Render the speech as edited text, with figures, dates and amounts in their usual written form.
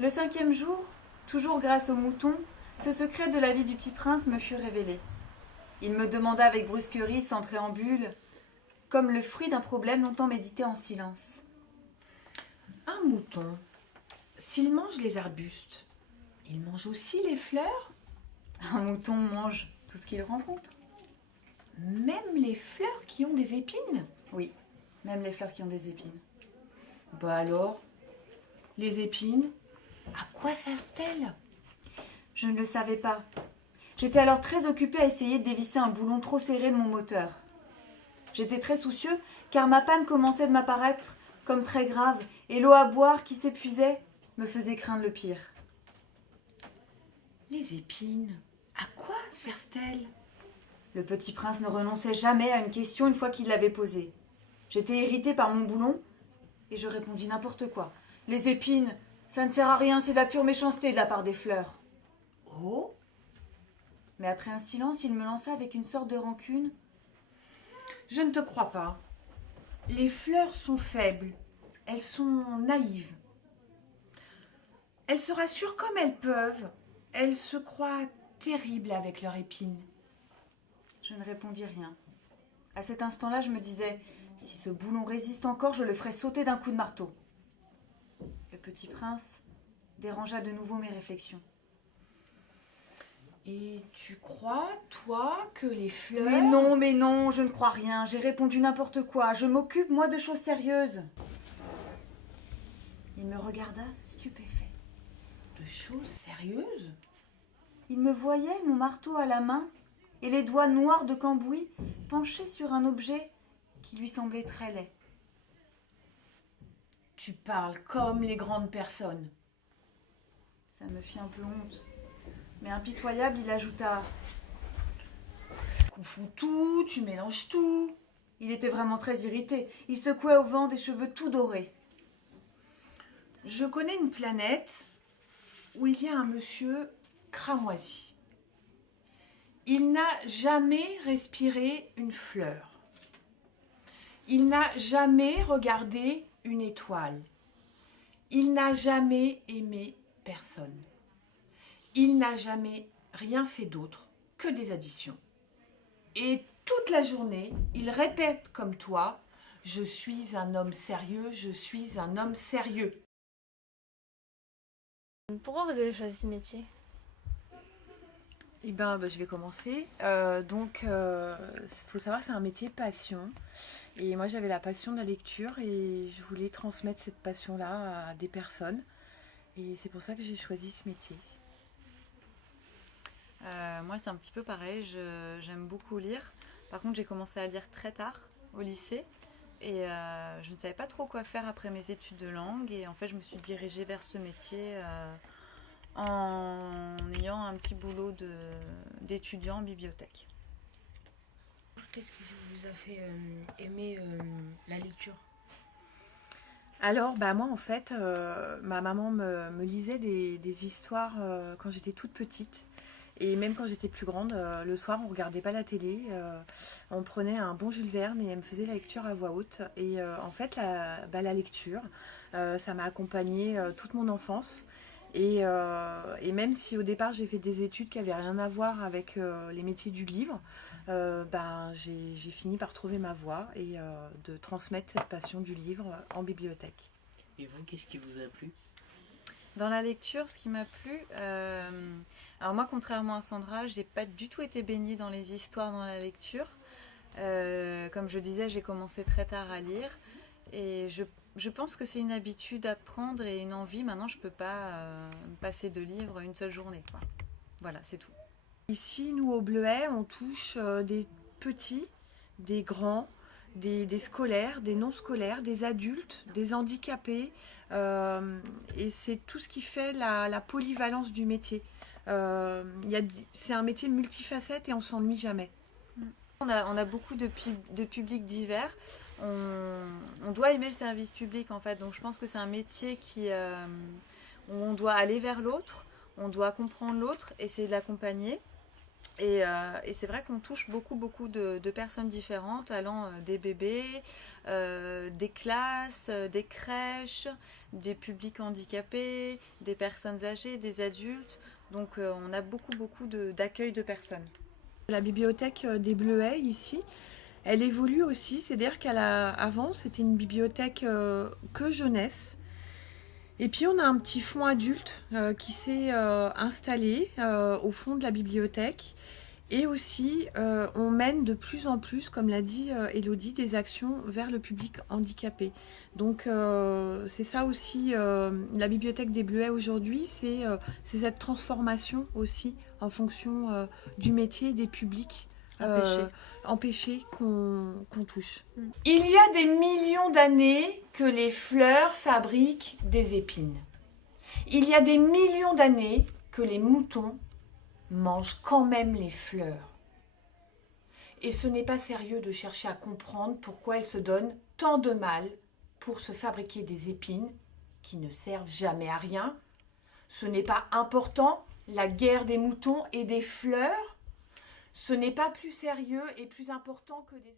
Le 5e jour, toujours grâce au mouton, ce secret de la vie du petit prince me fut révélé. Il me demanda avec brusquerie, sans préambule, comme le fruit d'un problème longtemps médité en silence. Un mouton, s'il mange les arbustes, il mange aussi les fleurs? Un mouton mange tout ce qu'il rencontre. Même les fleurs qui ont des épines? Oui, même les fleurs qui ont des épines. Bah alors, les épines, à quoi servent-elles? Je ne le savais pas. J'étais alors très occupée à essayer de dévisser un boulon trop serré de mon moteur. J'étais très soucieux car ma panne commençait de m'apparaître comme très grave et l'eau à boire qui s'épuisait me faisait craindre le pire. Les épines, à quoi servent-elles? Le petit prince ne renonçait jamais à une question une fois qu'il l'avait posée. J'étais irritée par mon boulon et je répondis n'importe quoi. Les épines, ça ne sert à rien, c'est de la pure méchanceté de la part des fleurs. Oh, Mais après un silence, il me lança avec une sorte de rancune. je ne te crois pas. Les fleurs sont faibles, elles sont naïves. Elles se rassurent comme elles peuvent. Elles se croient terribles avec leurs épines. Je ne répondis rien. À cet instant-là, je me disais, si ce boulon résiste encore, je le ferai sauter d'un coup de marteau. Le petit prince dérangea de nouveau mes réflexions. Et tu crois, toi, que les fleurs... Mais non, je ne crois rien. J'ai répondu n'importe quoi. Je m'occupe, moi, de choses sérieuses. Il me regarda, stupéfait. De choses sérieuses? Il me voyait, mon marteau à la main, et les doigts noirs de cambouis penchés sur un objet qui lui semblait très laid. Tu parles comme les grandes personnes. Ça me fit un peu honte. Mais impitoyable, il ajouta: Tu confonds tout, tu mélanges tout. Il était vraiment très irrité. Il secouait au vent des cheveux tout dorés. Je connais une planète où il y a un monsieur cramoisi. Il n'a jamais respiré une fleur. Il n'a jamais regardé une étoile. Il n'a jamais aimé personne. Il n'a jamais rien fait d'autre que des additions. Et toute la journée, il répète comme toi: je suis un homme sérieux, je suis un homme sérieux. Pourquoi vous avez choisi ce métier? Eh ben, je vais commencer. Faut savoir que c'est un métier passion. Et moi, j'avais la passion de la lecture et je voulais transmettre cette passion-là à des personnes. Et c'est pour ça que j'ai choisi ce métier. Moi, c'est un petit peu pareil. J'aime beaucoup lire. Par contre, j'ai commencé à lire très tard, au lycée. Et je ne savais pas trop quoi faire après mes études de langue. Et en fait, je me suis dirigée vers ce métier en ayant un petit boulot d'étudiant en bibliothèque. Qu'est-ce qui vous a fait aimer la lecture? Alors, moi, en fait, ma maman me lisait des histoires quand j'étais toute petite. Et même quand j'étais plus grande, le soir, on regardait pas la télé. On prenait un bon Jules Verne et elle me faisait la lecture à voix haute. Et en fait, la lecture, ça m'a accompagnée toute mon enfance. Et même si au départ, j'ai fait des études qui n'avaient rien à voir avec les métiers du livre, j'ai fini par trouver ma voie et de transmettre cette passion du livre en bibliothèque. Et vous, qu'est-ce qui vous a plu? Dans la lecture, ce qui m'a plu, alors moi, contrairement à Sandra, j'ai pas du tout été baignée dans les histoires dans la lecture. Comme je disais, j'ai commencé très tard à lire et je pense que c'est une habitude à prendre et une envie. Maintenant, je peux pas passer de livres une seule journée, quoi. Voilà, c'est tout. Ici, nous au Bleuet, on touche des petits, des grands, des scolaires, des non scolaires, des adultes, des handicapés. Et c'est tout ce qui fait la polyvalence du métier. C'est un métier multifacette et on s'ennuie jamais. On a beaucoup de publics divers. On doit aimer le service public, en fait. Donc je pense que c'est un métier où on doit aller vers l'autre, on doit comprendre l'autre, essayer de l'accompagner. Et c'est vrai qu'on touche beaucoup de personnes différentes, allant des bébés, des classes, des crèches, des publics handicapés, des personnes âgées, des adultes. Donc on a beaucoup d'accueil de personnes. La bibliothèque des Bleuets ici, elle évolue aussi, c'est-à-dire qu'avant c'était une bibliothèque que jeunesse. Et puis on a un petit fonds adulte qui s'est installé au fond de la bibliothèque. Et aussi, on mène de plus en plus, comme l'a dit Élodie, des actions vers le public handicapé. Donc c'est ça aussi, la bibliothèque des Bleuets aujourd'hui, c'est cette transformation aussi en fonction du métier et des publics empêchés qu'on touche. Il y a des millions d'années que les fleurs fabriquent des épines. Il y a des millions d'années que les moutons mangent quand même les fleurs. Et ce n'est pas sérieux de chercher à comprendre pourquoi elles se donnent tant de mal pour se fabriquer des épines qui ne servent jamais à rien. Ce n'est pas important, la guerre des moutons et des fleurs. Ce n'est pas plus sérieux et plus important que des...